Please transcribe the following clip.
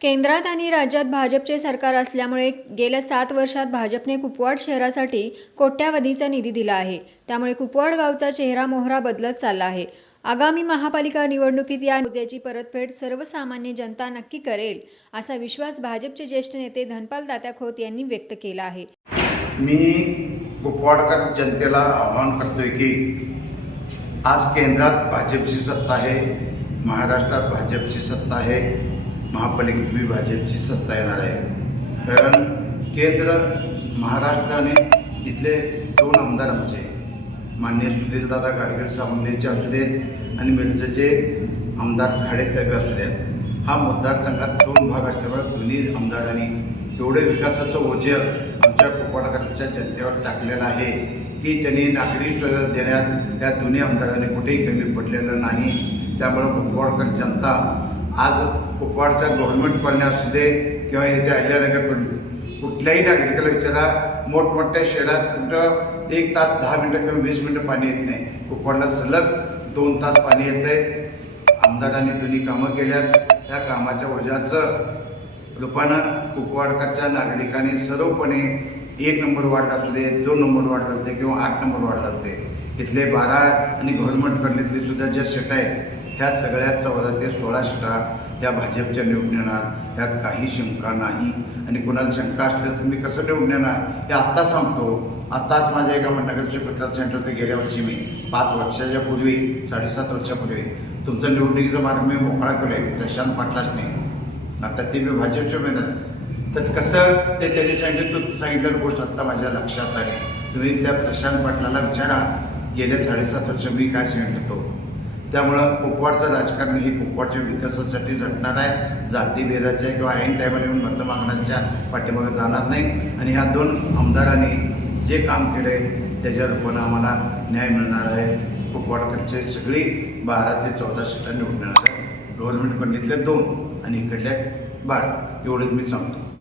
केंद्रात आणि राज्यात भाजपचे सरकार असल्यामुळे गेल्या 7 वर्षात भाजपने कुपवाड शहरासाठी कोट्यावधीचा निधी दिला आहे। त्यामुळे कुपवाड गावचा चेहरा मोहरा बदलत चालला आहे। आगामी महापालिका निवडणुकीत या निधीची परतफेड सर्वसामान्य जनता नक्की करेल असा विश्वास भाजपचे ज्येष्ठ नेते धनपाल तात्या खोत यांनी व्यक्त केला आहे। मी कुपवाडकर जनतेला आवाहन करतोय की आज केंद्रात भाजपची सत्ता आहे, महाराष्ट्रात भाजपची सत्ता आहे, महापालिकेत भाजपची सत्ता येणार आहे। कारण केंद्र महाराष्ट्राने इथले 2 आमदार आमचे माननीय सुधीरदादा गाडगे सावंतचे असू देत आणि मिरजेचे आमदार खाडेसाहेब असू देत, हा मतदारसंघात 2 भाग असल्यामुळे दोन्ही आमदारांनी एवढे विकासाचं ओझं आमच्या कुपवाडकरांच्या जनतेवर टाकलेलं आहे की त्यांनी नागरी सुविधा देण्यात त्या दोन्ही आमदारांनी कुठेही कमी पडलेलं नाही। त्यामुळे कुपवाडकर जनता आज कुपवाडच्या गव्हर्नमेंट कॉलनी असू दे किंवा येथे अहिल्यानगर कुठल्याही नागरिकाला विचारा, मोठमोठ्या शहरात कुठं 1 तास 10 मिनटं किंवा 20 मिनटं पाणी येत नाही, कुपवाडला सलग 2 तास पाणी येतंय। आमदारांनी दोन्ही कामं केल्यात, त्या कामाच्या ओझ्याचं रूपानं कुपवाडकरच्या नागरिकांनी सर्वपणे 1 नंबर वार्ड असू दे, 2 नंबर वार्ड असू दे किंवा 8 नंबर वार्ड असू दे, इथले 12 आणि गव्हर्नमेंट कॉलनीतली सुद्धा ज्या सीट आहेत ह्या सगळ्या 14 ते 16 सीटा या भाजपच्या निवडून येणार, यात काही शंका नाही। आणि कुणाला शंका असल्या तर मी कसं निवडून येणार हे आत्ता सांगतो। आत्ताच माझ्या एका नगरचे प्रचार सेंटर होते, गेल्या वर्षी मी 5 वर्षाच्या पूर्वी 7.5 वर्षापूर्वी तुमचं निवडणुकीचा मार्ग मी मोकळा केला प्रशांत पाटलाच नाही, आता ते मी भाजपचे उमेदवार। तर कसं ते त्यांनी सांगितलेली गोष्ट आत्ता माझ्या लक्षात आली। तुम्ही त्या प्रशांत पाटलाला विचारा, गेल्या 7.5 वर्ष मी काय सांगितलं तो। त्यामुळं कुपवाडचं राजकारण हे कुपवाडच्या विकासासाठी झटणार आहे, जातीभेदाच्या किंवा ऐन टायमाला येऊन मतं मागण्याच्या पाठीमागे जाणार नाही। आणि ह्या 2 आमदारांनी जे काम केलं आहे त्याच्यावर पण आम्हाला न्याय मिळणार आहे। कुपवाडकरचे सगळी 12 ते 14 सीटा निवडून येणार आहे, गव्हर्नमेंट कॉलनीतल्या 2 आणि इकडल्या 12 एवढंच मी सांगतो।